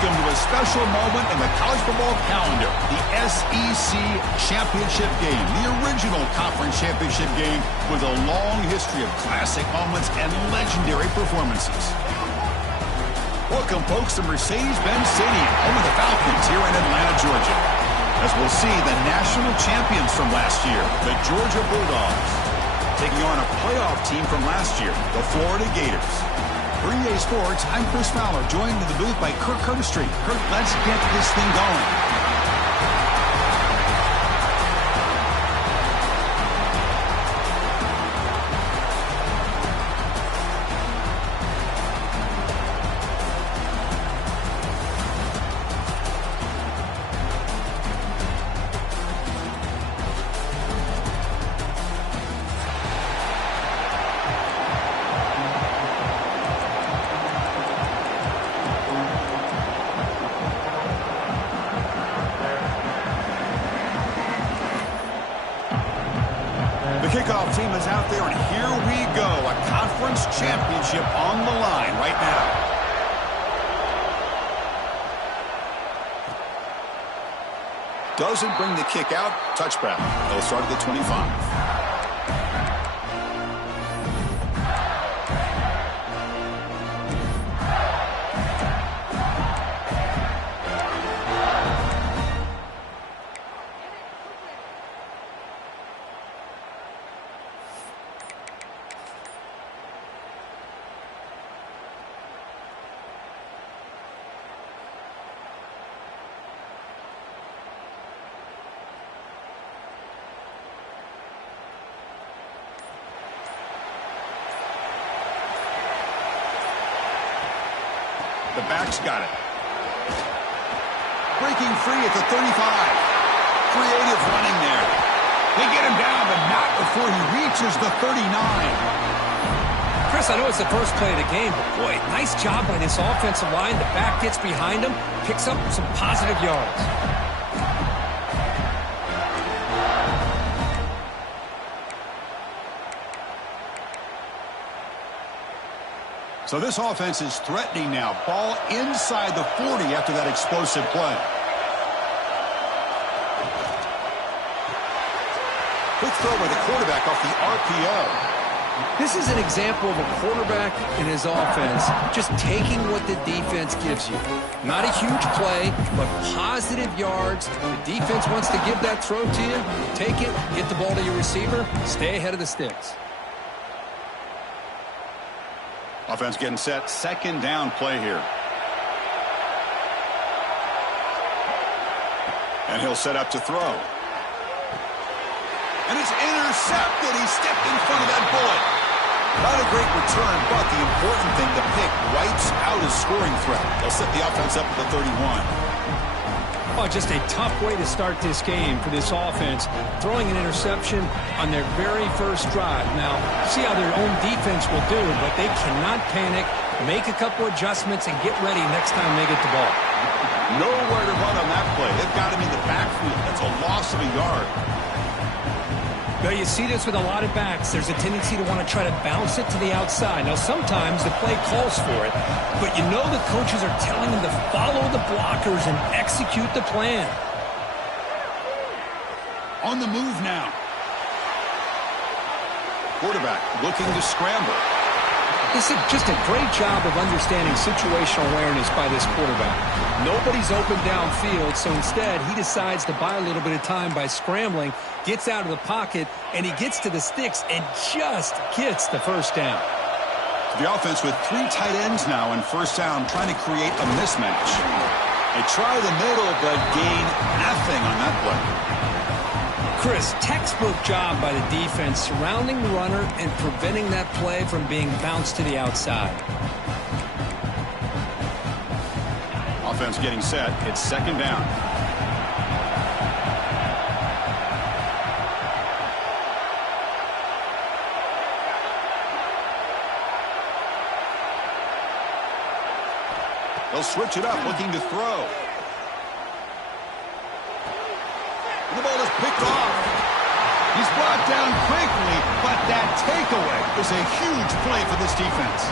welcome to a special moment in the college football calendar, the SEC Championship game, the original conference championship game with a long history of classic moments and legendary performances. Welcome, folks, to Mercedes-Benz Stadium, home of the Falcons here in Atlanta, Georgia. As we'll see, the national champions from last year, the Georgia Bulldogs, taking on a playoff team from last year, the Florida Gators. For EA Sports, I'm Chris Fowler, joined in the booth by Kirk Street. Kirk, let's get this thing going. Kickoff team is out there, and here we go. A conference championship on the line right now. Doesn't bring the kick out. Touchback. They'll start at the 25. The back's got it. Breaking free at the 35. Creative running there. They get him down, but not before he reaches the 39. Chris, I know it's the first play of the game, but boy, nice job by this offensive line. The back gets behind him, picks up some positive yards. So this offense is threatening now. Ball inside the 40 after that explosive play. Quick throw by the quarterback off the RPO. This is an example of a quarterback in his offense just taking what the defense gives you. Not a huge play, but positive yards. The defense wants to give that throw to you. Take it, get the ball to your receiver, stay ahead of the sticks. Offense getting set. Second down play here. And he'll set up to throw. And it's intercepted. He stepped in front of that bullet. Not a great return, but the important thing, the pick wipes out his scoring threat. They'll set the offense up at the 31. Oh, just a tough way to start this game for this offense. Throwing an interception on their very first drive. Now, see how their own defense will do, but they cannot panic, make a couple adjustments, and get ready next time they get the ball. Nowhere to run on that play. They've got him in the backfield. That's a loss of a yard. Now, you see this with a lot of backs. There's a tendency to want to try to bounce it to the outside. Now, sometimes the play calls for it, but you know the coaches are telling them to follow the blockers and execute the plan. On the move now. Quarterback looking to scramble. This is just a great job of understanding situational awareness by this quarterback. Nobody's open downfield, so instead he decides to buy a little bit of time by scrambling, gets out of the pocket, and he gets to the sticks and just gets the first down. The offense with 3 tight ends now in first down, trying to create a mismatch. They try the middle, but gain nothing on that play. Chris, textbook job by the defense surrounding the runner and preventing that play from being bounced to the outside. Offense getting set. It's second down. They'll switch it up, looking to throw. The ball is picked off. He's brought down quickly, but that takeaway is a huge play for this defense.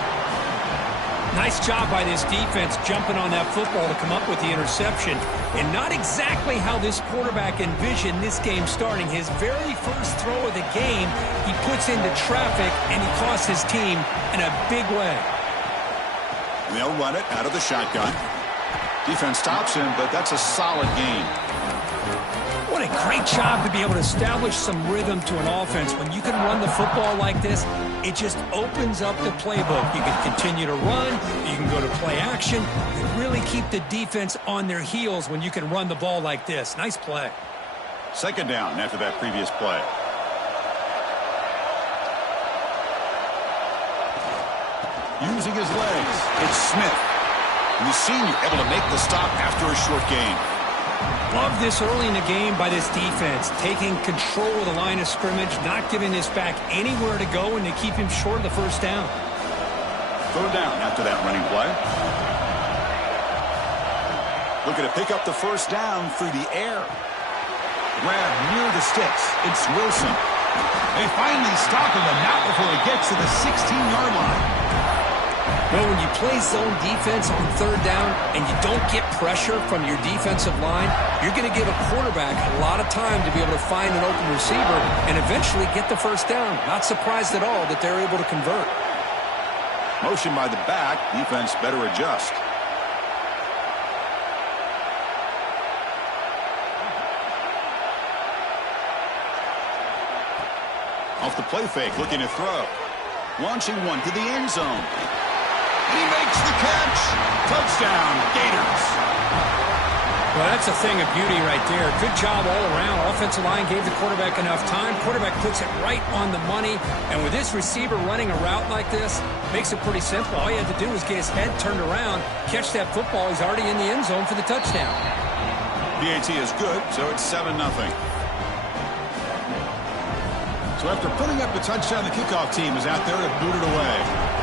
Nice job by this defense jumping on that football to come up with the interception. And not exactly how this quarterback envisioned this game starting. His very first throw of the game, he puts into traffic, and he costs his team in a big way. They'll run it out of the shotgun. Defense stops him, but that's a solid gain. What a great job to be able to establish some rhythm to an offense. When you can run the football like this, it just opens up the playbook. You can continue to run. You can go to play action. You really keep the defense on their heels when you can run the ball like this. Nice play. Second down after that previous play. Using his legs, it's Smith. The senior able to make the stop after a short gain. Love this early in the game by this defense, taking control of the line of scrimmage, not giving this back anywhere to go, and to keep him short of the first down. Third down after that running play. Looking to pick up the first down through the air. Grab near the sticks. It's Wilson. They finally stop him, but not before he gets to the 16-yard line. Well, when you play zone defense on third down and you don't get pressure from your defensive line, you're going to give a quarterback a lot of time to be able to find an open receiver and eventually get the first down. Not surprised at all that they're able to convert. Motion by the back. Defense better adjust. Off the play fake, looking to throw. Launching one to the end zone. He makes the catch. Touchdown, Gators. Well, that's a thing of beauty right there. Good job all around. Offensive line gave the quarterback enough time. Quarterback puts it right on the money. And with this receiver running a route like this, makes it pretty simple. All you had to do was get his head turned around, catch that football. He's already in the end zone for the touchdown. PAT is good, so it's 7-0. So after putting up the touchdown, the kickoff team is out there to boot it away.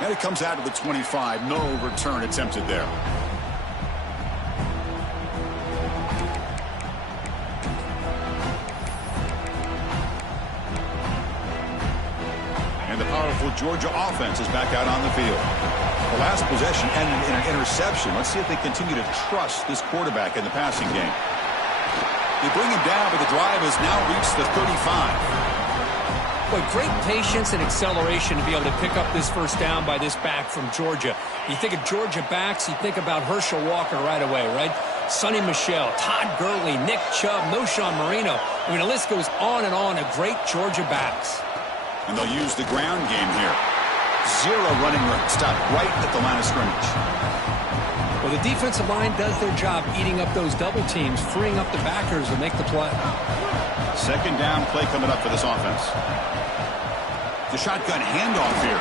And it comes out to the 25. No return attempted there. And the powerful Georgia offense is back out on the field. The last possession ended in an interception. Let's see if they continue to trust this quarterback in the passing game. They bring him down, but the drive has now reached the 35. But great patience and acceleration to be able to pick up this first down by this back from Georgia. You think of Georgia backs, you think about Herschel Walker right away, right? Sonny Michel, Todd Gurley, Nick Chubb, Noshawn Marino. I mean, the list goes on and on of great Georgia backs. And they'll use the ground game here. Zero running room. Stop right at the line of scrimmage. Well, the defensive line does their job eating up those double teams, freeing up the backers to make the play. Second down play coming up for this offense. The shotgun handoff here.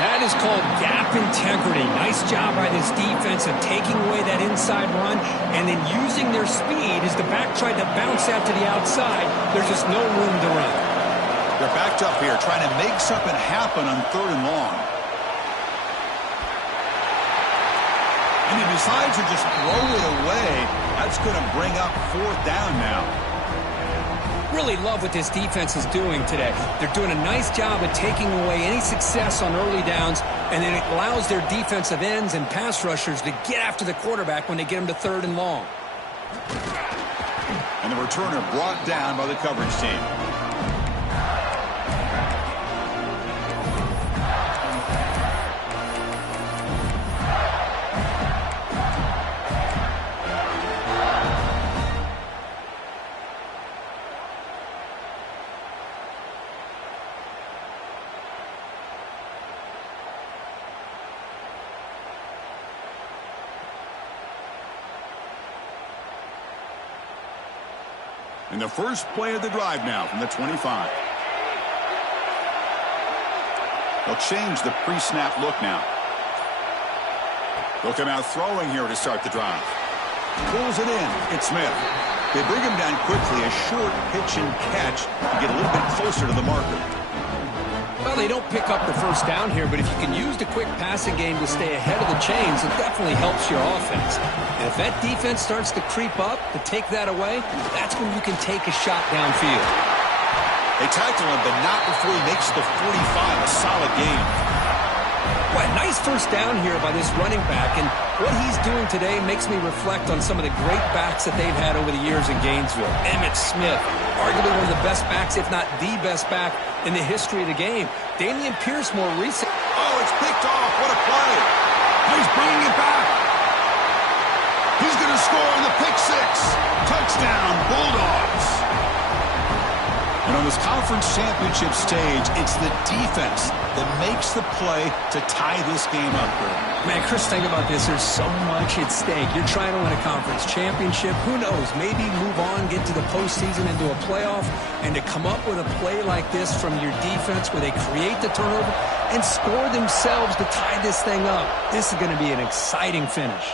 That is called gap integrity. Nice job by this defense of taking away that inside run and then using their speed as the back tried to bounce out to the outside. There's just no room to run. They're backed up here trying to make something happen on third and long. And he decides to just throw it away. That's going to bring up fourth down now. Really love what this defense is doing today. They're doing a nice job of taking away any success on early downs, and then it allows their defensive ends and pass rushers to get after the quarterback when they get him to third and long. And the returner brought down by the coverage team. And the first play of the drive now from the 25. They'll change the pre-snap look now. They'll come out throwing here to start the drive. Pulls it in. It's Smith. They bring him down quickly. A short pitch and catch to get a little bit closer to the marker. Well, Well, they don't pick up the first down here, but if you can use the quick passing game to stay ahead of the chains, it definitely helps your offense. And if that defense starts to creep up to take that away, that's when you can take a shot downfield. They tackle him, but not before he makes the 45. A solid game. Boy, nice first down here by this running back, and what he's doing today makes me reflect on some of the great backs that they've had over the years in Gainesville. Emmitt Smith, arguably one of the best backs, if not the best back in the history of the game. Damian Pierce more recent. Oh, it's picked off. What a play. He's bringing it back. He's going to score on the pick six. Touchdown, Bulldogs. And on this conference championship stage, it's the defense that makes the play to tie this game up. Man, Chris, think about this. There's so much at stake. You're trying to win a conference championship. Who knows? Maybe move on, get to the postseason, into a playoff, and to come up with a play like this from your defense where they create the turnover and score themselves to tie this thing up. This is going to be an exciting finish.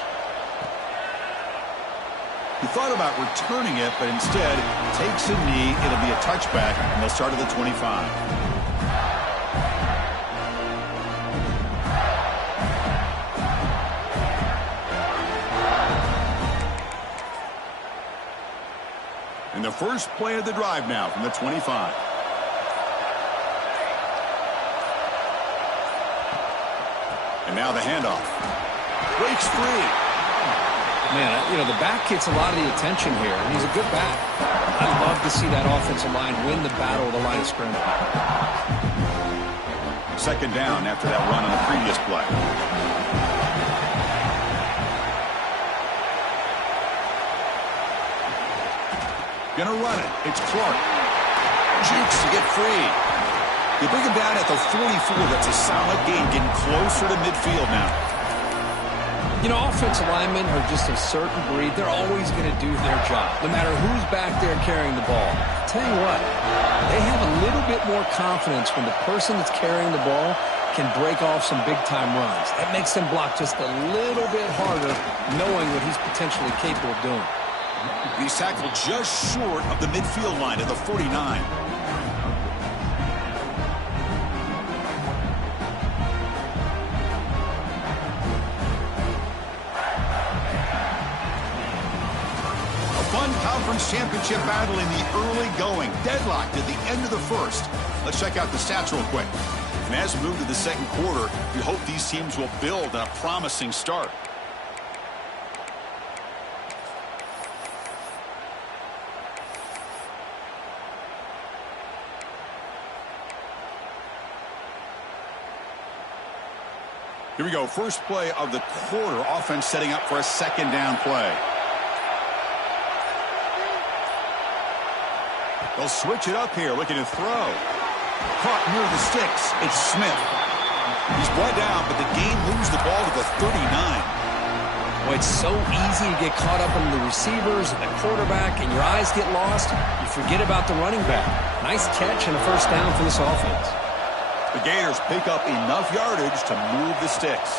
He thought about returning it, but instead takes a knee. It'll be a touchback, and they'll start at the 25. And the first play of the drive now from the 25. And now the handoff. Breaks free. Man, you know, the back gets a lot of the attention here, and he's a good back. I'd love to see that offensive line win the battle of the line of scrimmage. Second down after that run on the previous play. Gonna run it. It's Clark. Jukes to get free. They bring him down at the 44. That's a solid gain, getting closer to midfield now. You know, offensive linemen are just a certain breed. They're always going to do their job, no matter who's back there carrying the ball. I'll tell you what, they have a little bit more confidence when the person that's carrying the ball can break off some big-time runs. That makes them block just a little bit harder, knowing what he's potentially capable of doing. He's tackled just short of the midfield line at the 49. Conference championship battle in the early going. Deadlocked at the end of the first. Let's check out the stats real quick. And as we move to the second quarter, we hope these teams will build on a promising start. Here we go. First play of the quarter. Offense setting up for a second down play. They'll switch it up here, looking to throw. Caught near the sticks. It's Smith. He's brought down, but the game moves the ball to the 39. Well, it's so easy to get caught up in the receivers and the quarterback, and your eyes get lost. You forget about the running back. Nice catch and a first down for this offense. The Gators pick up enough yardage to move the sticks.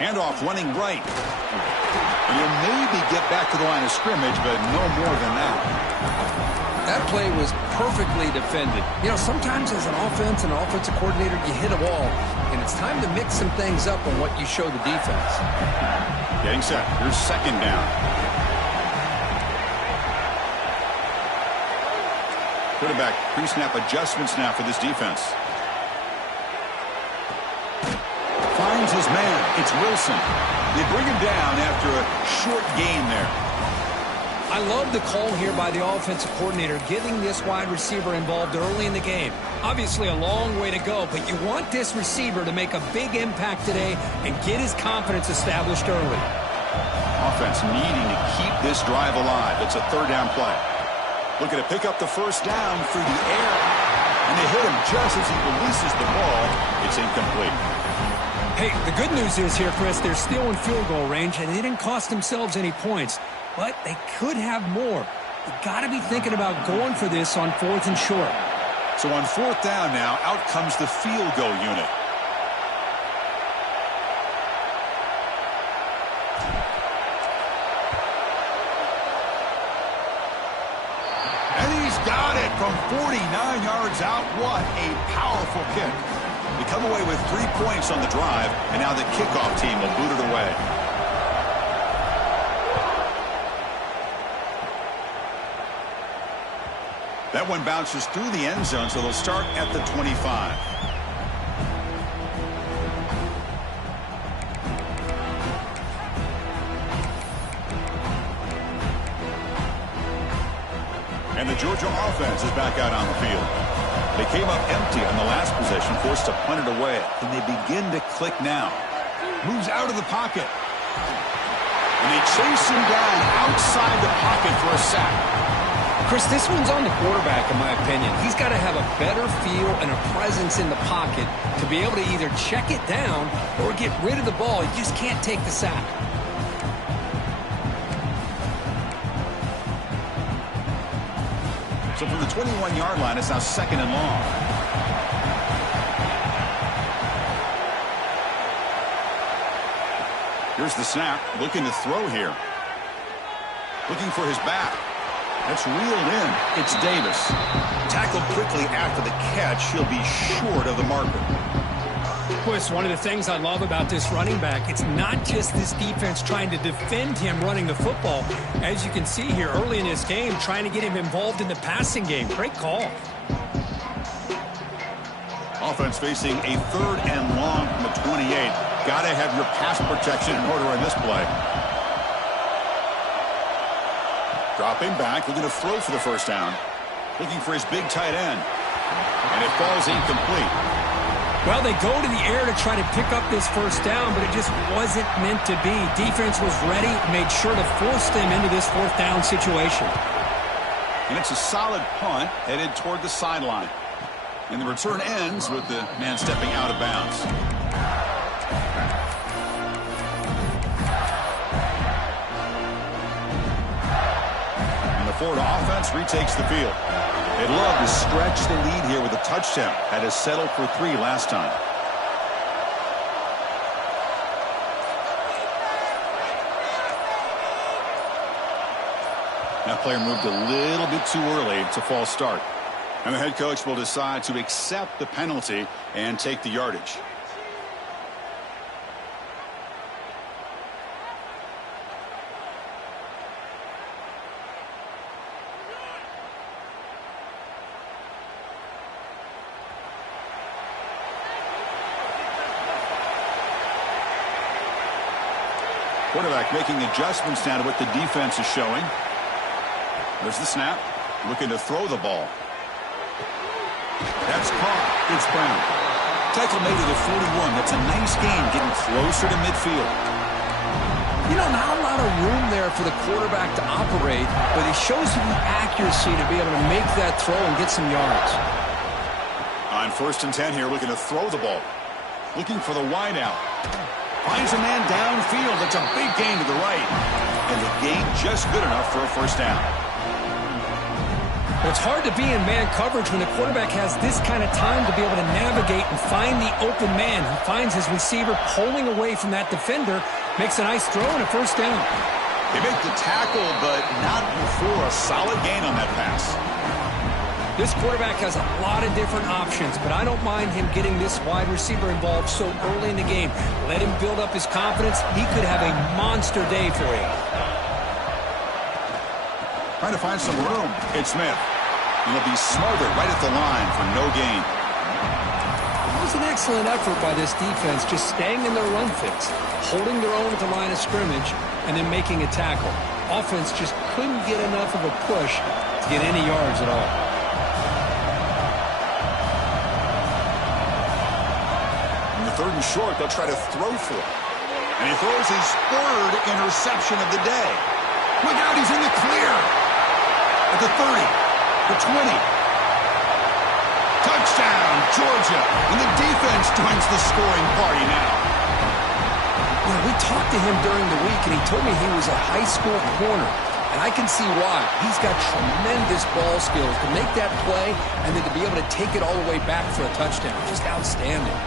Handoff running right. And you'll maybe get back to the line of scrimmage, but no more than that. That play was perfectly defended. You know, sometimes as an offense and an offensive coordinator, you hit a wall, and it's time to mix some things up on what you show the defense. Getting set. Here's second down. Quarterback pre-snap adjustments now for this defense. Finds his man. It's Wilson. They bring him down after a short gain there. I love the call here by the offensive coordinator, getting this wide receiver involved early in the game. Obviously a long way to go, but you want this receiver to make a big impact today and get his confidence established early. Offense needing to keep this drive alive. It's a third down play. Looking to pick up the first down through the air. And they hit him just as he releases the ball. It's incomplete. Hey, the good news is here, Chris, they're still in field goal range, and they didn't cost themselves any points. But they could have more. You got to be thinking about going for this on fourth and short. So on fourth down now, out comes the field goal unit. And he's got it from 49 yards out. What a powerful kick. come away with 3 points on the drive, and now the kickoff team will boot it away. That one bounces through the end zone, so they'll start at the 25. And the Georgia offense is back out on the field. They came up empty on the last possession, forced to punt it away. And they begin to click now. Moves out of the pocket. And they chase him down outside the pocket for a sack. Chris, this one's on the quarterback, in my opinion. He's got to have a better feel and a presence in the pocket to be able to either check it down or get rid of the ball. He just can't take the sack. So from the 21-yard line, it's now 2nd and long. Here's the snap, looking to throw here. Looking for his back. That's reeled in. It's Davis. Tackled quickly after the catch. He'll be short of the marker. Chris, one of the things I love about this running back, it's not just this defense trying to defend him running the football. As you can see here early in this game, trying to get him involved in the passing game. Great call. Offense facing a 3rd and long from the 28. Got to have your pass protection in order in this play. Dropping back, looking to throw for the first down. Looking for his big tight end. And it falls incomplete. Well, they go to the air to try to pick up this first down, but it just wasn't meant to be. Defense was ready, made sure to force them into this 4th down situation. And it's a solid punt headed toward the sideline. And the return ends with the man stepping out of bounds. Florida offense retakes the field. They'd love to stretch the lead here with a touchdown. Had to settle for 3 last time. That player moved a little bit too early. It's a false start. And the head coach will decide to accept the penalty and take the yardage. Quarterback making adjustments now to what the defense is showing. There's the snap. Looking to throw the ball. That's caught. It's Brown. Tackle made to the 41. That's a nice gain, getting closer to midfield. You know, not a lot of room there for the quarterback to operate, but he shows you the accuracy to be able to make that throw and get some yards. On 1st and 10 here, looking to throw the ball. Looking for the wide out. Finds a man downfield. It's a big gain to the right. And the gain just good enough for a first down. Well, it's hard to be in man coverage when the quarterback has this kind of time to be able to navigate and find the open man. He finds his receiver pulling away from that defender, makes a nice throw and a first down. They make the tackle, but not before a solid gain on that pass. This quarterback has a lot of different options, but I don't mind him getting this wide receiver involved so early in the game. Let him build up his confidence. He could have a monster day for you. Trying to find some room. It's Smith. And he'll be smothered right at the line for no gain. It was an excellent effort by this defense, just staying in their run fix, holding their own at the line of scrimmage, and then making a tackle. Offense just couldn't get enough of a push to get any yards at all. Third and short, they'll try to throw for it. And he throws his 3rd interception of the day. Look out, he's in the clear. At the 30, the 20. Touchdown, Georgia. And the defense joins the scoring party now. Yeah, we talked to him during the week, and he told me he was a high school corner. And I can see why. He's got tremendous ball skills to make that play and then to be able to take it all the way back for a touchdown. Just outstanding.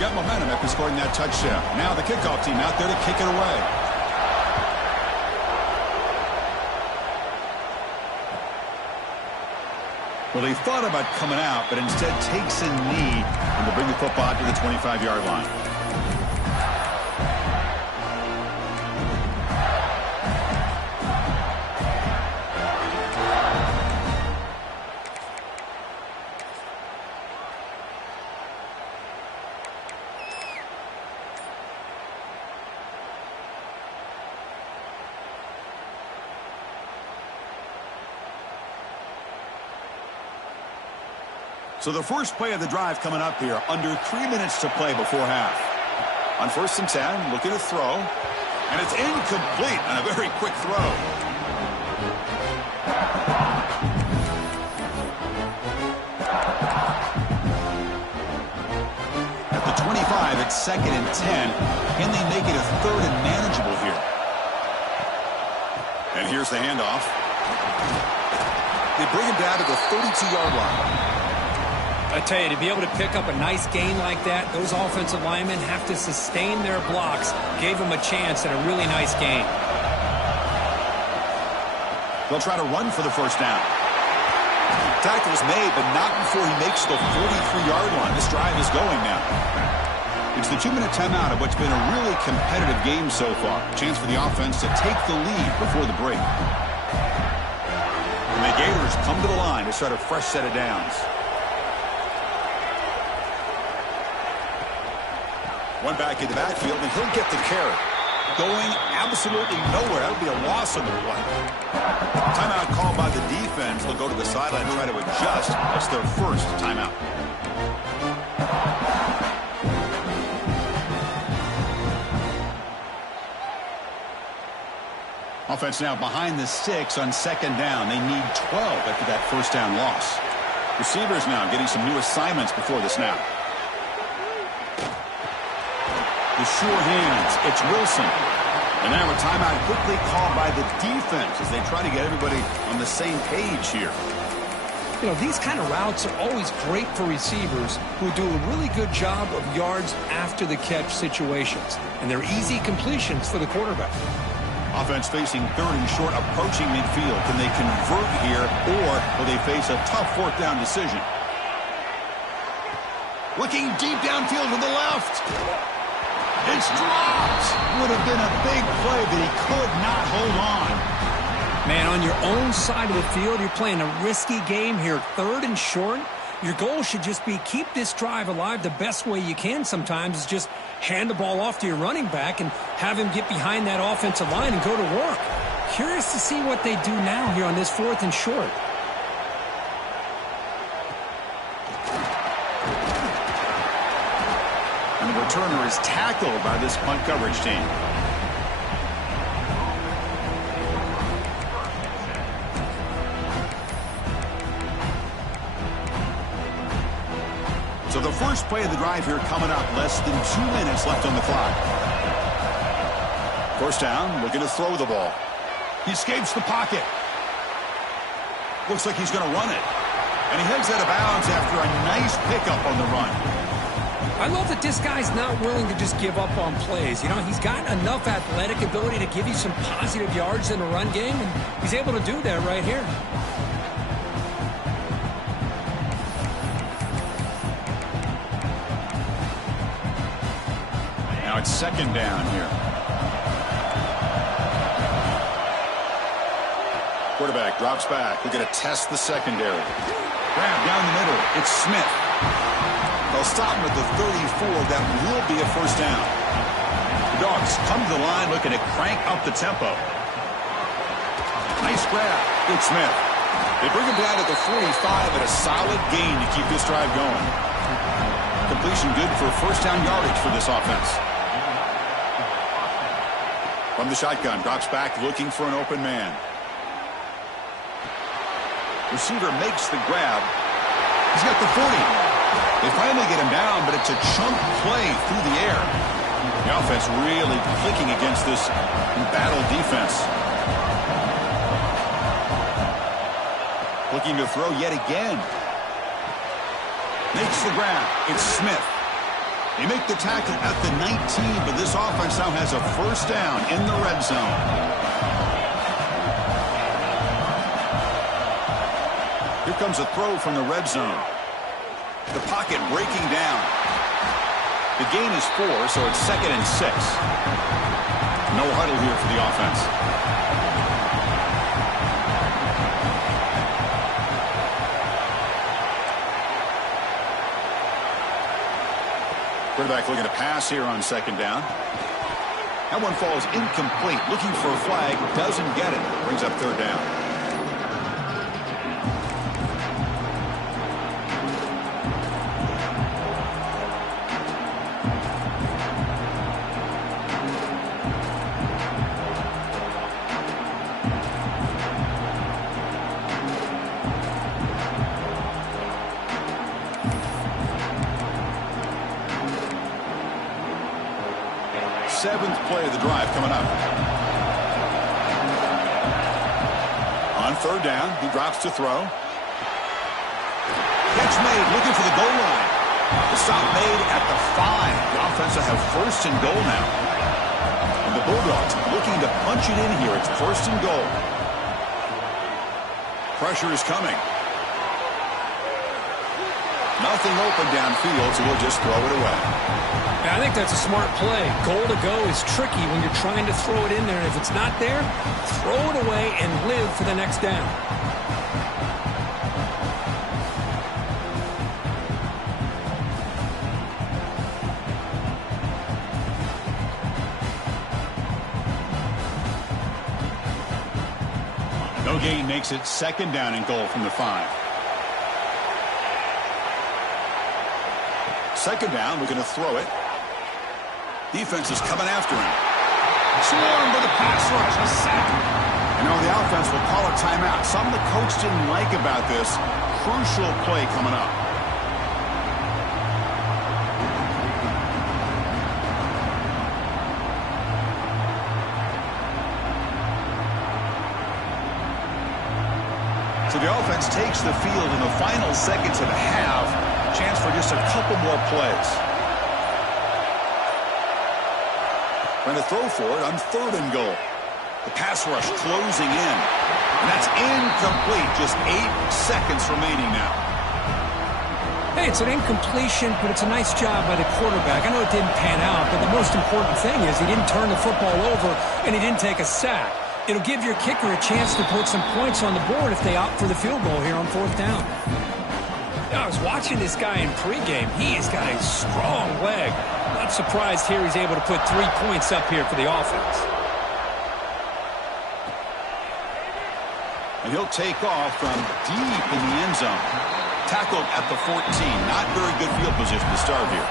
Got momentum after scoring that touchdown. Now the kickoff team out there to kick it away. Well, he thought about coming out, but instead takes a knee, and the football to the 25-yard line. So the first play of the drive coming up here, under 3 minutes to play before half. On 1st and 10, looking to throw. And it's incomplete on a very quick throw. At the 25, it's 2nd and 10. Can they make it a 3rd and manageable here? And here's the handoff. They bring him down to the 32-yard line. I tell you, to be able to pick up a nice gain like that, those offensive linemen have to sustain their blocks. Gave them a chance at a really nice gain. They'll try to run for the first down. Tackle's made, but not before he makes the 43-yard line. This drive is going now. It's the 2-minute timeout of what's been a really competitive game so far. Chance for the offense to take the lead before the break. And the Gators come to the line to start a fresh set of downs. One back in the backfield, and he'll get the carry. Going absolutely nowhere. That would be a loss on the play. Timeout called by the defense. They'll go to the sideline and try to adjust. That's their first timeout. Offense now behind the 6 on 2nd down. They need 12 after that first down loss. Receivers now getting some new assignments before the snap. The sure hands, it's Wilson. And now a timeout quickly called by the defense as they try to get everybody on the same page here. You know, these kind of routes are always great for receivers who do a really good job of yards after the catch situations. And they're easy completions for the quarterback. Offense facing 3rd and short, approaching midfield. Can they convert here, or will they face a tough 4th down decision? Looking deep downfield to the left. It's dropped. Would have been a big play, but he could not hold on. Man, on your own side of the field, you're playing a risky game here. 3rd and short. Your goal should just be keep this drive alive the best way you can sometimes is just hand the ball off to your running back and have him get behind that offensive line and go to work. Curious to see what they do now here on this 4th and short. And the returner is tackled by this punt coverage team. So the first play of the drive here coming up, less than 2 minutes left on the clock. First down, looking to throw the ball. He escapes the pocket. Looks like he's going to run it. And he heads out of bounds after a nice pickup on the run. I love that this guy's not willing to just give up on plays. You know, he's got enough athletic ability to give you some positive yards in the run game, and he's able to do that right here. Now it's second down here. Quarterback drops back. They're going to test the secondary. Grab down the middle. It's Smith. They'll stop him at the 34. That will be a first down. The Dogs come to the line looking to crank up the tempo. Nice grab. It's Smith. They bring him down to the 45 and a solid gain to keep this drive going. Completion good for first down yardage for this offense. From the shotgun, drops back looking for an open man. Receiver makes the grab. He's got the 40. They finally get him down, but it's a chunk play through the air. The offense really clicking against this battle defense. Looking to throw yet again. Makes the grab. It's Smith. They make the tackle at the 19, but this offense now has a first down in the red zone. Here comes a throw from the red zone. The pocket breaking down. The gain is 4, so it's 2nd and 6. No huddle here for the offense. Quarterback looking to pass here on 2nd down. That one falls incomplete. Looking for a flag. Doesn't get it. Brings up 3rd down. Seventh play of the drive coming up. On 3rd down, he drops to throw. Catch made, looking for the goal line. The stop made at the 5. The offense will have 1st and goal now. And the Bulldogs looking to punch it in here. It's 1st and goal. Pressure is coming. Nothing open downfield, so we'll just throw it away. I think that's a smart play. Goal to go is tricky when you're trying to throw it in there. And if it's not there, throw it away and live for the next down. No gain makes it 2nd down and goal from the 5. 2nd down, we're going to throw it. Defense is coming after him. Swarmed by the pass rush. A sack. You know, the offense will call a timeout. Something the coach didn't like about this. Crucial play coming up. So the offense takes the field in the final seconds of the half. Chance for just a couple more plays. Trying to throw for it on 3rd and goal. The pass rush closing in. And that's incomplete. Just 8 seconds remaining now. Hey, it's an incompletion, but it's a nice job by the quarterback. I know it didn't pan out, but the most important thing is he didn't turn the football over and he didn't take a sack. It'll give your kicker a chance to put some points on the board if they opt for the field goal here on 4th down. I was watching this guy in pregame. He has got a strong leg. Not surprised here he's able to put 3 points up here for the offense. And he'll take off from deep in the end zone. Tackled at the 14. Not very good field position to start here.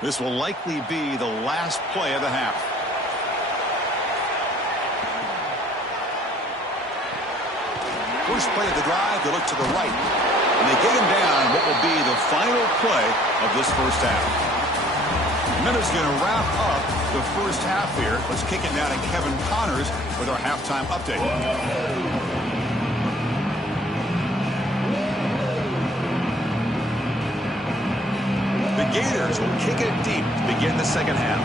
This will likely be the last play of the half. First play of the drive, they look to the right. And they get him down what will be the final play of this first half. And then it's going to wrap up the first half here. Let's kick it now to Kevin Connors with our halftime update. The Gators will kick it deep to begin the second half.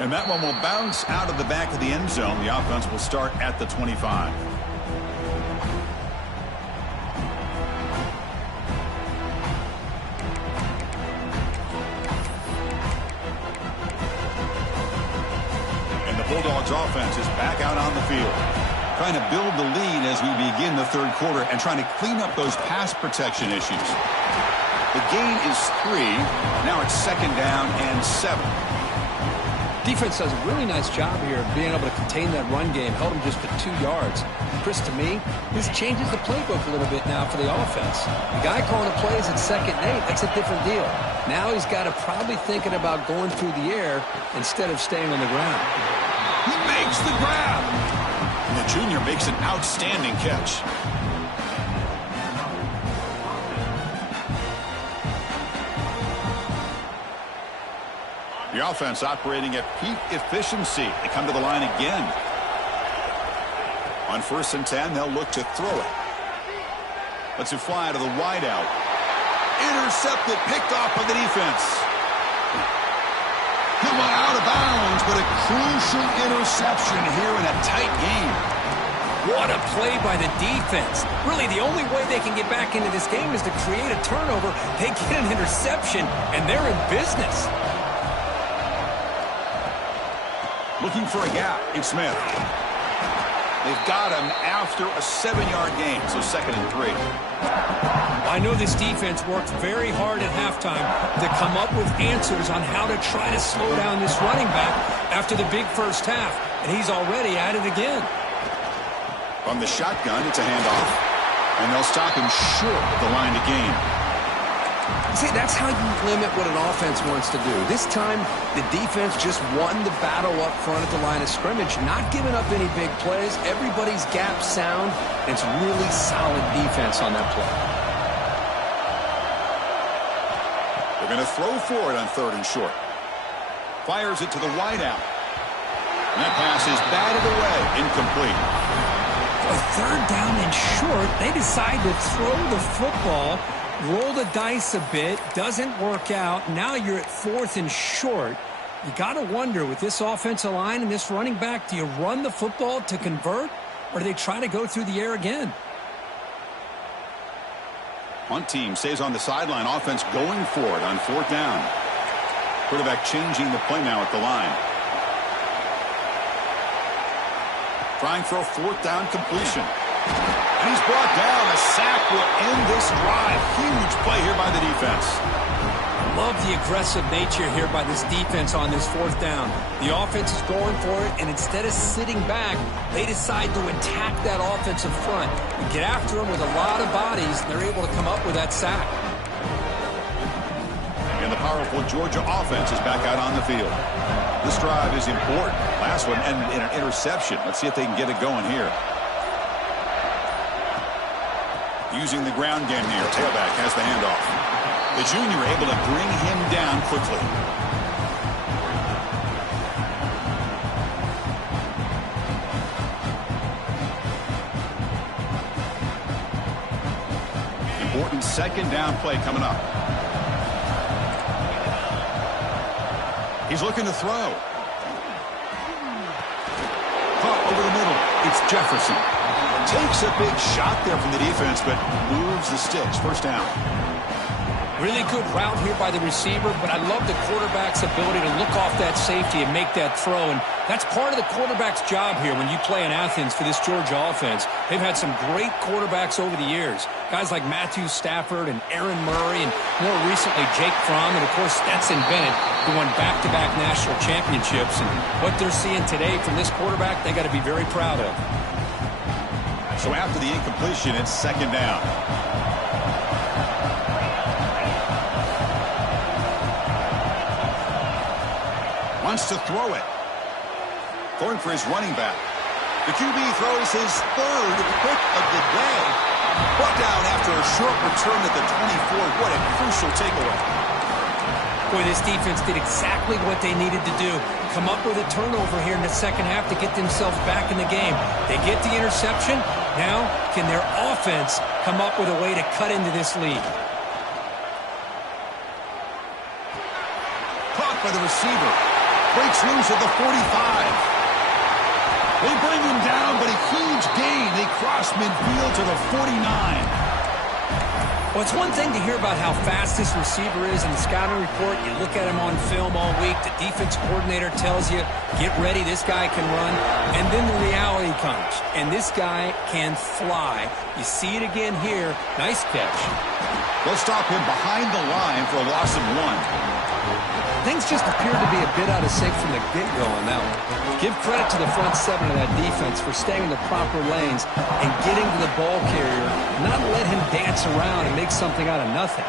And that one will bounce out of the back of the end zone. The offense will start at the 25. And the Bulldogs offense is back out on the field. Trying to build the lead as we begin the 3rd quarter and trying to clean up those pass protection issues. The gain is 3. Now it's 2nd down and 7. Defense does a really nice job here of being able to contain that run game. Held him just to 2 yards. Chris, to me, this changes the playbook a little bit now for the offense. The guy calling the plays at 2nd and 8, that's a different deal. Now he's got to probably thinking about going through the air instead of staying on the ground. He makes the grab. And the junior makes an outstanding catch. The offense operating at peak efficiency. They come to the line again. On 1st and 10, they'll look to throw it. Lets it fly to the wideout. Intercepted, picked off by the defense. He went out of bounds, but a crucial interception here in a tight game. What a play by the defense. Really, the only way they can get back into this game is to create a turnover. They get an interception, and they're in business. Looking for a gap. It's Smith. They've got him after a 7-yard gain, so 2nd and 3. I know this defense worked very hard at halftime to come up with answers on how to try to slow down this running back after the big first half, and he's already at it again. From the shotgun, it's a handoff, and they'll stop him short of the line to gain. See, that's how you limit what an offense wants to do. This time, the defense just won the battle up front at the line of scrimmage, not giving up any big plays. Everybody's gap sound. It's really solid defense on that play. They're going to throw for it on 3rd and short. Fires it to the wideout. And that pass is batted away, incomplete. A 3rd down and short, they decide to throw the football. Roll the dice a bit, doesn't work out. Now you're at 4th and short. You got to wonder, with this offensive line and this running back, do you run the football to convert, or do they try to go through the air again? One team stays on the sideline, offense going for it on 4th down. Quarterback changing the play now at the line. Trying for a 4th down completion. And he's brought down. A sack will end this drive. Huge play here by the defense. Love the aggressive nature here by this defense on this 4th down. The offense is going for it, and instead of sitting back, they decide to attack that offensive front. You get after them with a lot of bodies, and they're able to come up with that sack. And the powerful Georgia offense is back out on the field. This drive is important. Last one ended in an interception. Let's see if they can get it going here. Using the ground game here. Tailback has the handoff. The junior able to bring him down quickly. Important 2nd down play coming up. He's looking to throw. Caught over the middle. It's Jefferson. Takes a big shot there from the defense, but moves the sticks. 1st down. Really good route here by the receiver, but I love the quarterback's ability to look off that safety and make that throw. And that's part of the quarterback's job here when you play in Athens for this Georgia offense. They've had some great quarterbacks over the years. Guys like Matthew Stafford and Aaron Murray, and more recently Jake Fromm, and of course Stetson Bennett, who won back-to-back national championships. And what they're seeing today from this quarterback, they got to be very proud of. So after the incompletion, it's 2nd down. Wants to throw it. Going for his running back. The QB throws his 3rd pick of the day. Brought down after a short return at the 24. What a crucial takeaway. Boy, this defense did exactly what they needed to do. Come up with a turnover here in the 2nd half to get themselves back in the game. They get the interception. Now, can their offense come up with a way to cut into this lead? Caught by the receiver. Breaks loose at the 45. They bring him down, but a huge gain. They cross midfield to the 49. Well, it's one thing to hear about how fast this receiver is in the scouting report. You look at him on film all week. The defense coordinator tells you, get ready, this guy can run. And then the reality comes, and this guy can fly. You see it again here. Nice catch. They'll stop him behind the line for a loss of 1. Things just appeared to be a bit out of sync from the get-go on that one. Give credit to the front 7 of that defense for staying in the proper lanes and getting to the ball carrier, not let him dance around and make something out of nothing.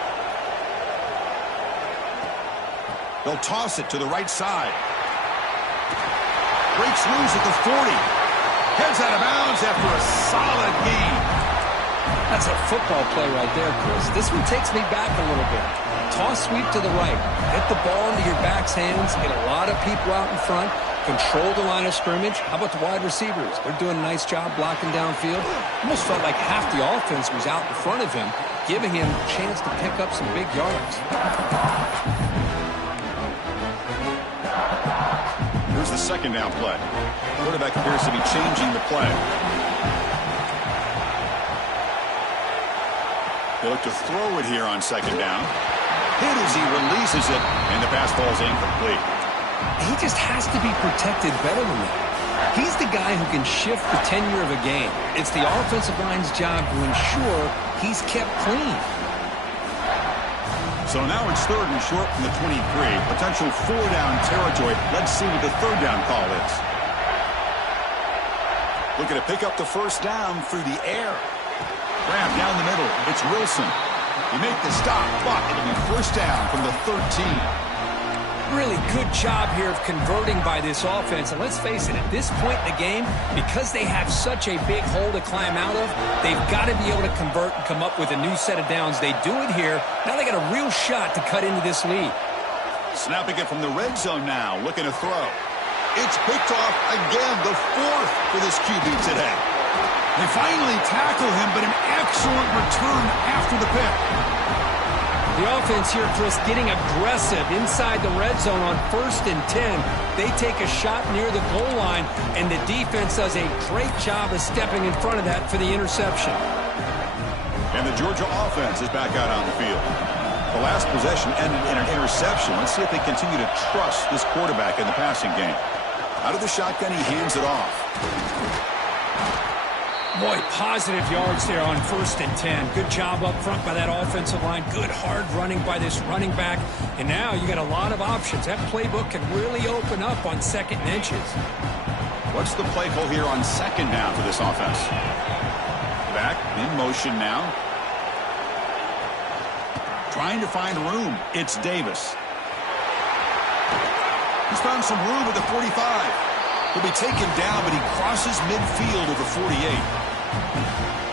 They'll toss it to the right side. Breaks loose at the 40. Heads out of bounds after a solid gain. That's a football play right there, Chris. This one takes me back a little bit. Toss sweep to the right. Get the ball into your back's hands. Get a lot of people out in front. control the line of scrimmage. How about the wide receivers? They're doing a nice job blocking downfield. Almost felt like half the offense was out in front of him, giving him a chance to pick up some big yards. Here's the second down play. Quarterback appears to be changing the play. They look to throw it here on second down. Hit as he releases it, and the pass falls incomplete. He just has to be protected better than that. He's the guy who can shift the tenure of a game. It's the offensive line's job to ensure he's kept clean. So now it's third and short from the 23. Potential four-down territory. Let's see what the third down call is. Looking to pick up the first down through the air. Grab down the middle. It's Wilson. You make the stop, but it'll be first down from the 13. Really good job here of converting by this offense. And let's face it, at this point in the game, because they have such a big hole to climb out of, they've got to be able to convert and come up with a new set of downs. They do it here. Now they got a real shot to cut into this lead. Snapping it from the red zone now, looking to throw. It's picked off again, the fourth for this QB today. They finally tackle him, but an excellent return after the pick. The offense here, Chris, getting aggressive inside the red zone on 1st and 10. They take a shot near the goal line, and the defense does a great job of stepping in front of that for the interception. And the Georgia offense is back out on the field. The last possession ended in an interception. Let's see if they continue to trust this quarterback in the passing game. Out of the shotgun, he hands it off. Boy, positive yards there on 1st and 10. Good job up front by that offensive line. Good hard running by this running back. And now you got a lot of options. That playbook can really open up on 2nd and inches. What's the play call here on 2nd down for this offense? Back in motion now. Trying to find room. It's Davis. He's found some room at the 45. He'll be taken down, but he crosses midfield at the 48.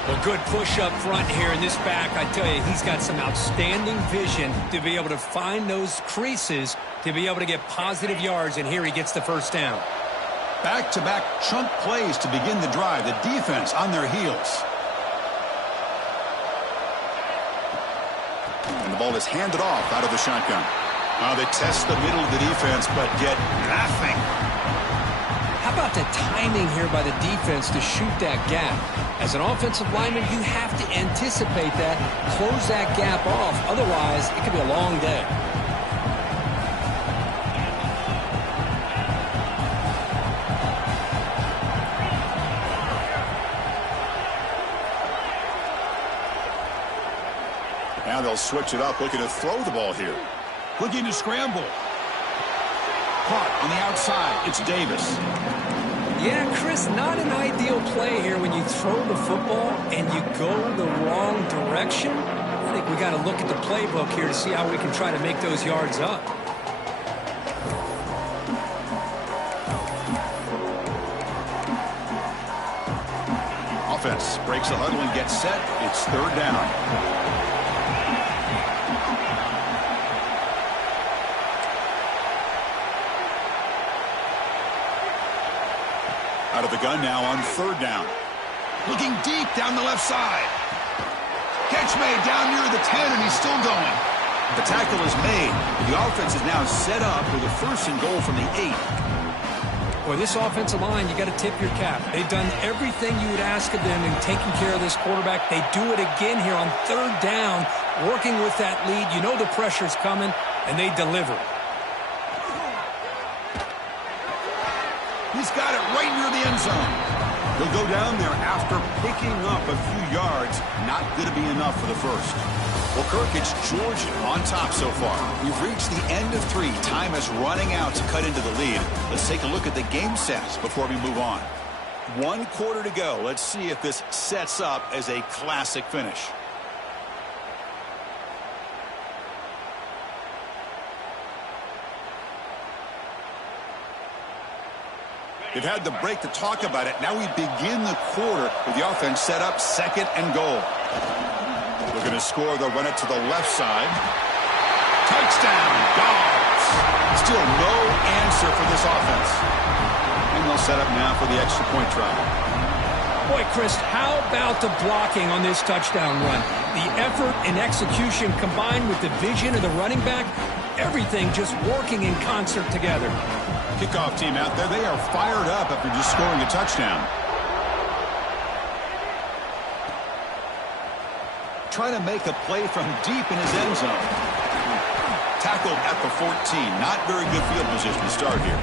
Well, good push up front here in this back. I tell you, he's got some outstanding vision to be able to find those creases, to be able to get positive yards, and here he gets the first down. Back-to-back chunk plays to begin the drive. The defense on their heels. And the ball is handed off out of the shotgun. They test the middle of the defense, but get nothing. How about the timing here by the defense to shoot that gap? As an offensive lineman, you have to anticipate that, close that gap off. Otherwise, it could be a long day. Now they'll switch it up, looking to throw the ball here. Looking to scramble. Caught on the outside. It's Davis. Yeah, Chris, not an ideal play here when you throw the football and you go the wrong direction. I think we got to look at the playbook here to see how we can try to make those yards up. Offense breaks the huddle and gets set. It's third down. Out of the gun now on third down. Looking deep down the left side. Catch made down near the 10, and he's still going. The tackle is made. The offense is now set up with a first and goal from the 8. Boy, this offensive line, you got to tip your cap. They've done everything you would ask of them in taking care of this quarterback. They do it again here on third down, working with that lead. You know the pressure's coming, and they deliver. He's got it right near the end zone. He'll go down there after picking up a few yards. Not going to be enough for the first. Well, Kirk, it's Georgia on top so far. We've reached the end of 3. Time is running out to cut into the lead. Let's take a look at the game sets before we move on. 1 quarter to go. Let's see if this sets up as a classic finish. They've had the break to talk about it. Now we begin the quarter with the offense set up 2nd and goal. We're going to score. They'll run it to the left side. Touchdown, Dogs. Still no answer for this offense. And they'll set up now for the extra point try. Boy, Chris, how about the blocking on this touchdown run? The effort and execution combined with the vision of the running back, everything just working in concert together. Kickoff team out there, they are fired up after just scoring a touchdown. Trying to make a play from deep in his end zone. Tackled at the 14. Not very good field position to start here.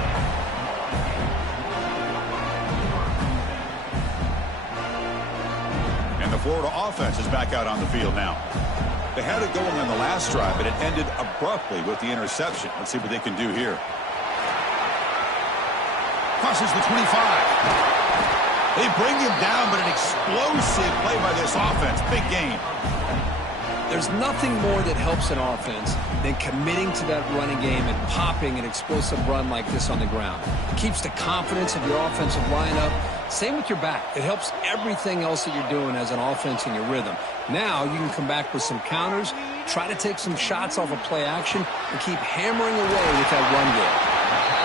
And the Florida offense is back out on the field now. They had it going on the last drive, but it ended abruptly with the interception. Let's see what they can do here. Crosses the 25. They bring him down, but an explosive play by this offense. Big game. There's nothing more that helps an offense than committing to that running game and popping an explosive run like this on the ground. It keeps the confidence of your offensive line up. Same with your back. It helps everything else that you're doing as an offense in your rhythm. Now you can come back with some counters, try to take some shots off of play action, and keep hammering away with that run game.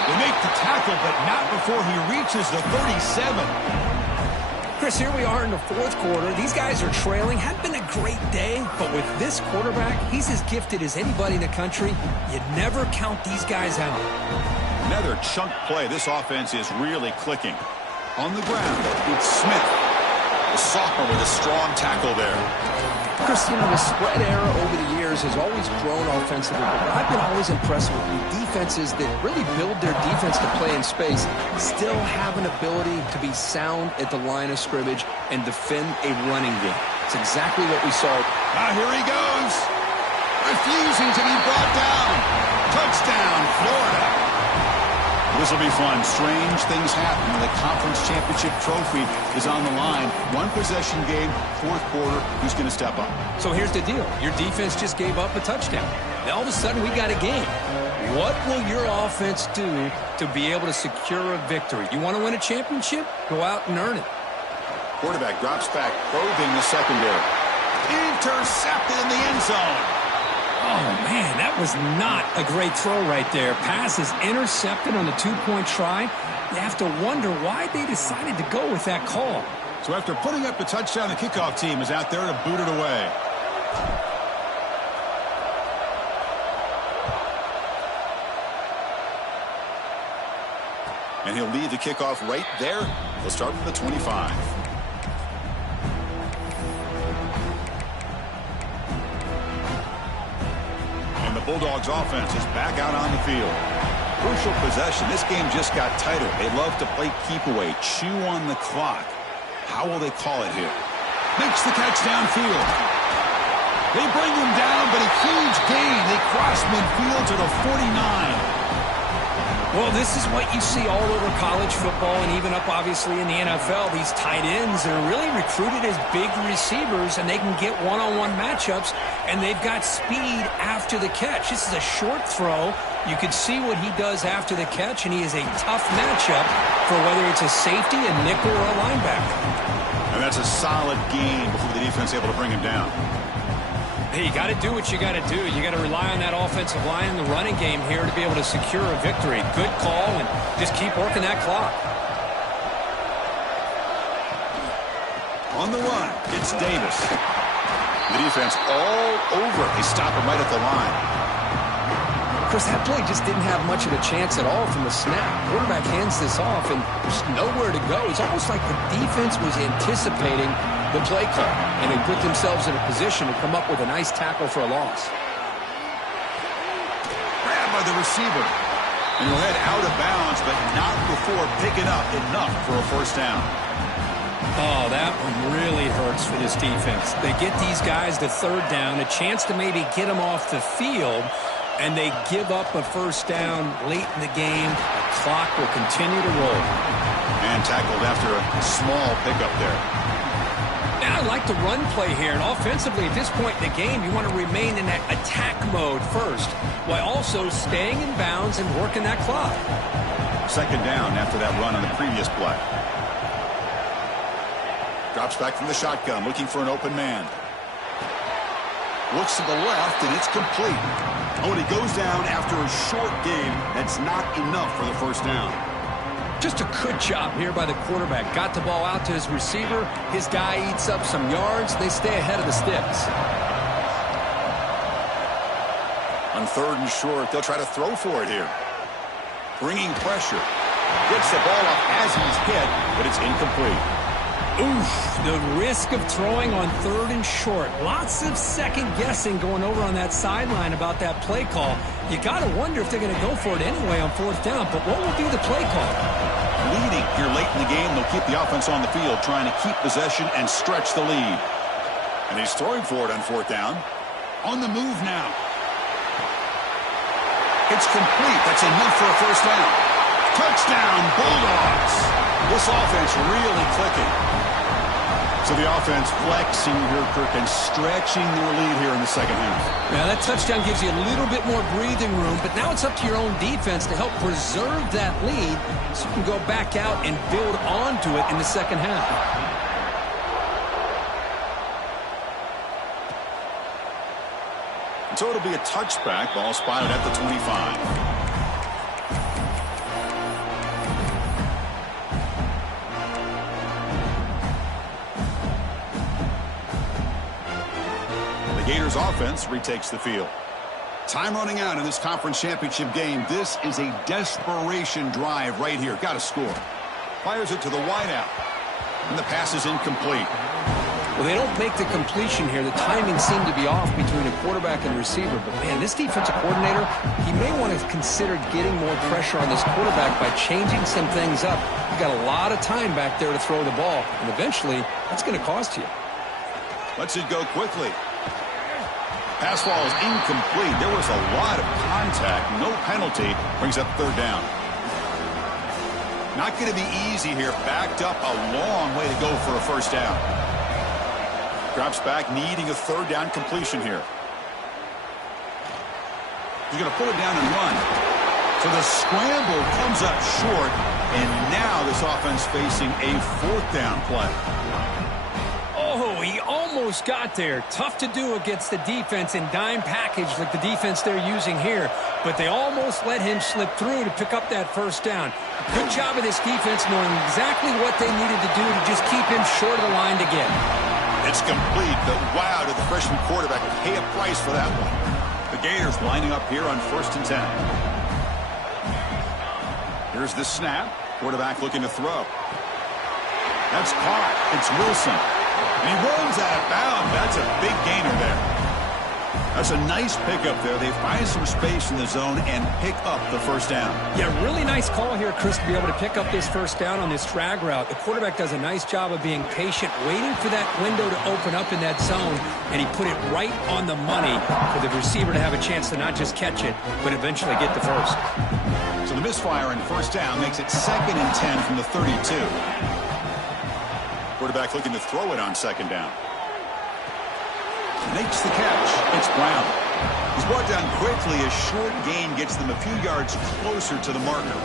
They make the tackle, but not before he reaches the 37. Chris, here we are in the fourth quarter. These guys are trailing. Had been a great day, but with this quarterback, he's as gifted as anybody in the country. You never count these guys out. Another chunk play. This offense is really clicking. On the ground, it's Smith. The sophomore with a strong tackle there. Chris, you know, the spread era over the years has always grown offensively, but I've been always impressed with the defenses that really build their defense to play in space, still have an ability to be sound at the line of scrimmage and defend a running game. It's exactly what we saw. Here he goes. Refusing to be brought down. Touchdown, Florida. This will be fun. Strange things happen when the conference championship trophy is on the line. One possession game, fourth quarter. Who's going to step up? So here's the deal. Your defense just gave up a touchdown. Now all of a sudden we got a game. What will your offense do to be able to secure a victory? You want to win a championship? Go out and earn it. Quarterback drops back, probing the secondary. Intercepted in the end zone. Oh, man, that was not a great throw right there. Pass is intercepted on the two-point try. You have to wonder why they decided to go with that call. So after putting up the touchdown, the kickoff team is out there to boot it away. And he'll lead the kickoff right there. He'll start from the 25. Bulldogs offense is back out on the field. Crucial possession. This game just got tighter. They love to play keep away, chew on the clock. How will they call it here? Makes the catch downfield. They bring him down, but a huge gain. They cross midfield to the 49. Well, this is what you see all over college football and even up, obviously, in the NFL. These tight ends are really recruited as big receivers, and they can get one-on-one matchups, and they've got speed after the catch. This is a short throw. You can see what he does after the catch, and he is a tough matchup for whether it's a safety, a nickel, or a linebacker. And that's a solid game before the defense is able to bring him down. Hey, you got to do what you got to do. You got to rely on that offensive line in the running game here to be able to secure a victory. Good call, and just keep working that clock. On the run, it's Davis. The defense all over. They stop him right at the line. Chris, that play just didn't have much of a chance at all from the snap. Quarterback hands this off, and there's nowhere to go. It's almost like the defense was anticipating the play call, and they put themselves in a position to come up with a nice tackle for a loss. Grabbed by the receiver. And he'll head out of bounds, but not before picking up enough for a first down. Oh, that one really hurts for this defense. They get these guys to third down, a chance to maybe get them off the field, and they give up a first down late in the game. The clock will continue to roll. And tackled after a small pickup there. Now, I like the run play here, and offensively at this point in the game, you want to remain in that attack mode first, while also staying in bounds and working that clock. Second down after that run on the previous play. Drops back from the shotgun, looking for an open man. Looks to the left, and it's complete. Oh, and he goes down after a short game. That's not enough for the first down. Just a good job here by the quarterback. Got the ball out to his receiver. His guy eats up some yards. They stay ahead of the sticks. On 3rd and short, they'll try to throw for it here. Bringing pressure. Gets the ball up as he's hit, but it's incomplete. Oof, the risk of throwing on 3rd and short. Lots of second guessing going over on that sideline about that play call. You got to wonder if they're going to go for it anyway on 4th down, but what will be the play call? Leading here late in the game, they'll keep the offense on the field, trying to keep possession and stretch the lead. And he's throwing for it on 4th down. On the move now. It's complete. That's enough for a first down. Touchdown, Bulldogs. This offense really clicking. So the offense flexing here, Kirk, and stretching their lead here in the second half. Now that touchdown gives you a little bit more breathing room, but now it's up to your own defense to help preserve that lead so you can go back out and build onto it in the second half. So it'll be a touchback. Ball spotted at the 25. The Gators offense retakes the field. Time running out in this conference championship game. This is a desperation drive right here. Got to score. Fires it to the wideout. And the pass is incomplete. Well, they don't make the completion here. The timing seemed to be off between a quarterback and receiver. But, man, this defensive coordinator, he may want to consider getting more pressure on this quarterback by changing some things up. You've got a lot of time back there to throw the ball. And eventually, that's going to cost you. Lets it go quickly. Pass ball is incomplete. There was a lot of contact. No penalty. Brings up 3rd down. Not going to be easy here. Backed up a long way to go for a first down. Drops back, needing a 3rd down completion here. He's going to put it down and run. So the scramble comes up short, and now this offense facing a 4th down play. Oh, he almost got there. Tough to do against the defense in dime package like the defense they're using here, but they almost let him slip through to pick up that first down. Good job of this defense knowing exactly what they needed to do to just keep him short of the line to get. It's complete, but wow, did the freshman quarterback pay a price for that one. The Gators lining up here on 1st and 10. Here's the snap. Quarterback looking to throw. That's caught. It's Wilson. And he rolls out of bounds. That's a big gainer there. That's a nice pickup there. They find some space in the zone and pick up the first down. Yeah, really nice call here, Chris, to be able to pick up this first down on this drag route. The quarterback does a nice job of being patient, waiting for that window to open up in that zone, and he put it right on the money for the receiver to have a chance to not just catch it, but eventually get the first. So the misfire in first down makes it 2nd and 10 from the 32. Quarterback looking to throw it on 2nd down. Makes the catch. It's Brown. He's brought down quickly. A short gain gets them a few yards closer to the marker.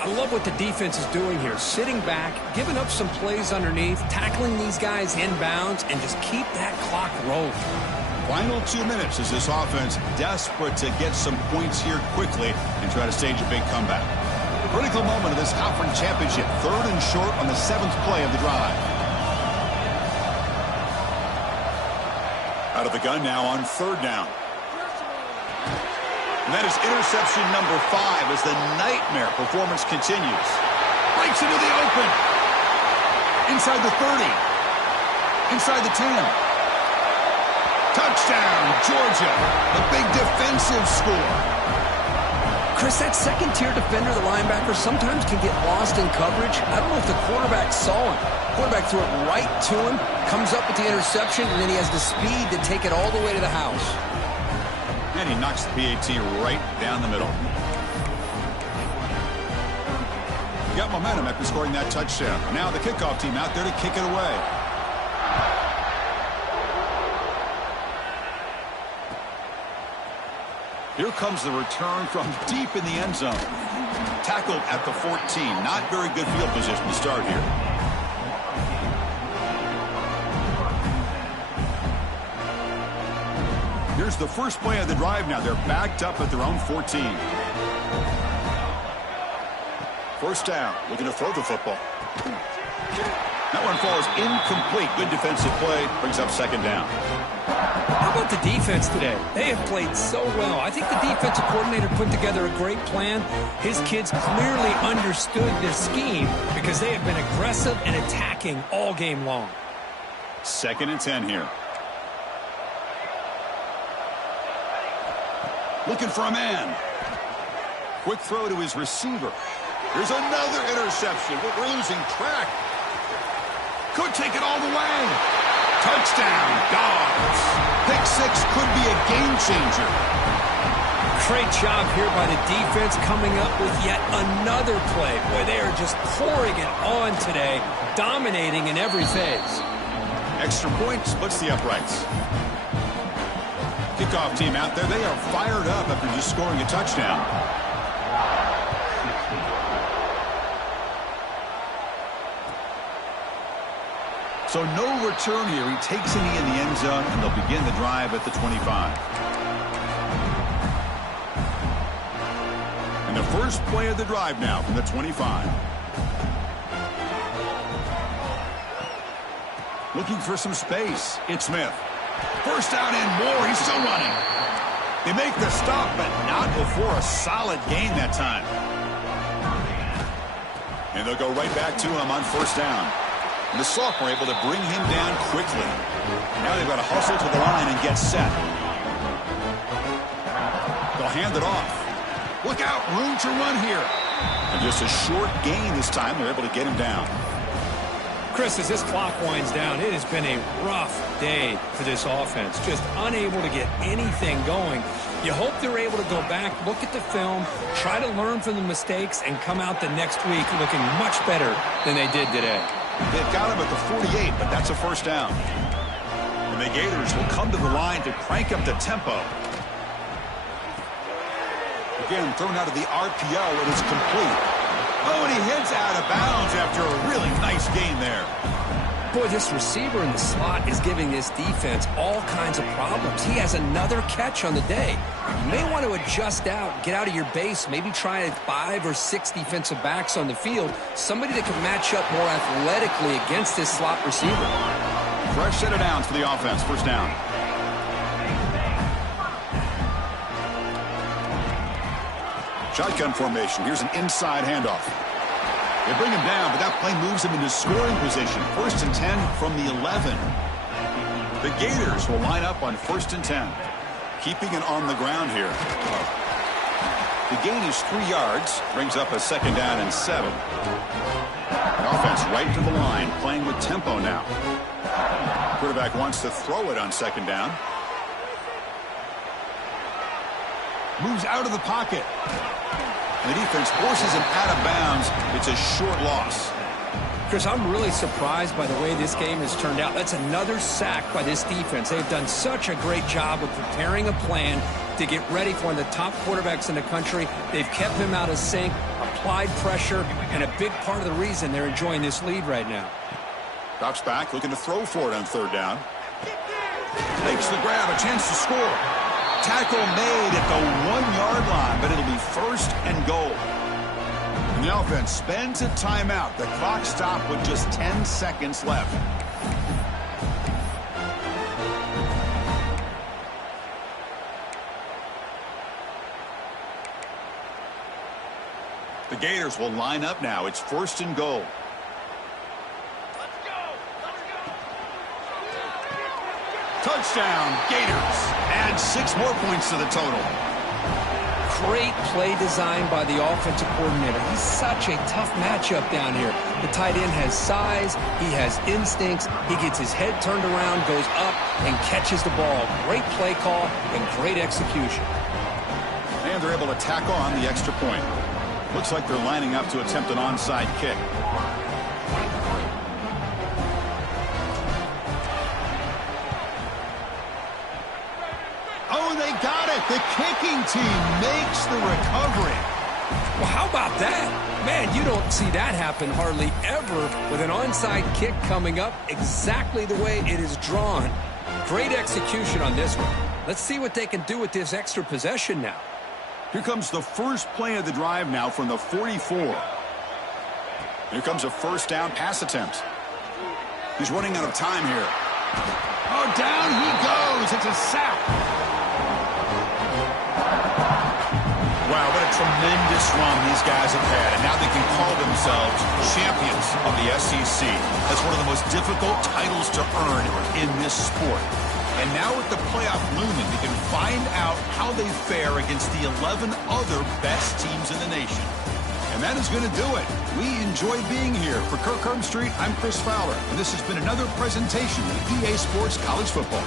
I love what the defense is doing here. Sitting back, giving up some plays underneath, tackling these guys inbounds, and just keep that clock rolling. Final 2 minutes as this offense desperate to get some points here quickly and try to stage a big comeback. Critical moment of this conference championship. 3rd and short on the 7th play of the drive. Out of the gun now on 3rd down. And that is interception number 5 as the nightmare performance continues. Breaks into the open. Inside the 30. Inside the 10. Touchdown, Georgia. A big defensive score. Chris, that second-tier defender, the linebacker, sometimes can get lost in coverage. I don't know if the quarterback saw him. Quarterback threw it right to him, comes up with the interception, and then he has the speed to take it all the way to the house. And he knocks the PAT right down the middle. He got momentum after scoring that touchdown. Now the kickoff team out there to kick it away. Here comes the return from deep in the end zone. Tackled at the 14. Not very good field position to start here. Here's the first play of the drive now. They're backed up at their own 14. First down, looking to throw the football. That one falls incomplete. Good defensive play, brings up second down. How about the defense today? They have played so well. I think the defensive coordinator put together a great plan. His kids clearly understood the scheme because they have been aggressive and attacking all game long. 2nd and 10 here. Looking for a man. Quick throw to his receiver. There's another interception. We're losing track. Could take it all the way. Touchdown, Dogs. Pick 6 could be a game changer. Great job here by the defense coming up with yet another play. Boy, they are just pouring it on today, dominating in every phase. Extra point splits the uprights. Kickoff team out there. They are fired up after just scoring a touchdown. So no return here. He takes a knee in the end zone, and they'll begin the drive at the 25. And the first play of the drive now from the 25. Looking for some space. It's Smith. First down and more. He's still running. They make the stop, but not before a solid gain that time. And they'll go right back to him on first down. And the sophomore able to bring him down quickly. Now they've got to hustle to the line and get set. They'll hand it off. Look out, room to run here. And just a short gain this time. They're able to get him down. Chris, as this clock winds down, it has been a rough day for this offense. Just unable to get anything going. You hope they're able to go back, look at the film, try to learn from the mistakes, and come out the next week looking much better than they did today. They've got him at the 48, but that's a first down. And the Gators will come to the line to crank up the tempo. Again, thrown out of the RPO, it is complete. Oh, and he heads out of bounds after a really nice gain there. Boy, this receiver in the slot is giving this defense all kinds of problems. He has another catch on the day. You may want to adjust out, get out of your base, maybe try 5 or 6 defensive backs on the field, somebody that can match up more athletically against this slot receiver. Fresh set of downs for the offense. First down. Shotgun formation. Here's an inside handoff. They bring him down, but that play moves him into scoring position. 1st and 10 from the 11. The Gators will line up on 1st and 10. Keeping it on the ground here. The gain is 3 yards. Brings up a 2nd down and 7. The offense right to the line, playing with tempo now. Quarterback wants to throw it on 2nd down. Moves out of the pocket. And the defense forces him out of bounds. It's a short loss. Chris, I'm really surprised by the way this game has turned out. That's another sack by this defense. They've done such a great job of preparing a plan to get ready for one of the top quarterbacks in the country. They've kept him out of sync, applied pressure, and a big part of the reason they're enjoying this lead right now. Drops back, looking to throw for it on 3rd down. Makes the grab, a chance to score. Tackle made at the 1-yard line, but it'll be 1st and goal. And the offense spends a timeout. The clock stopped with just 10 seconds left. The Gators will line up now. It's 1st and goal. Touchdown, Gators. Add 6 more points to the total. Great play design by the offensive coordinator. He's such a tough matchup down here. The tight end has size. He has instincts. He gets his head turned around, goes up, and catches the ball. Great play call and great execution. And they're able to tack on the extra point. Looks like they're lining up to attempt an onside kick. Oh, they got it. The kicking team makes the recovery. Well, how about that? Man, you don't see that happen hardly ever with an onside kick coming up exactly the way it is drawn. Great execution on this one. Let's see what they can do with this extra possession now. Here comes the first play of the drive now from the 44. Here comes a first down pass attempt. He's running out of time here. Oh, down he goes. It's a sack. Wow, what a tremendous run these guys have had. And now they can call themselves champions of the SEC. That's one of the most difficult titles to earn in this sport. And now with the playoff looming, they can find out how they fare against the 11 other best teams in the nation. And that is going to do it. We enjoy being here. For Kirk Street, I'm Chris Fowler. And this has been another presentation of EA Sports College Football.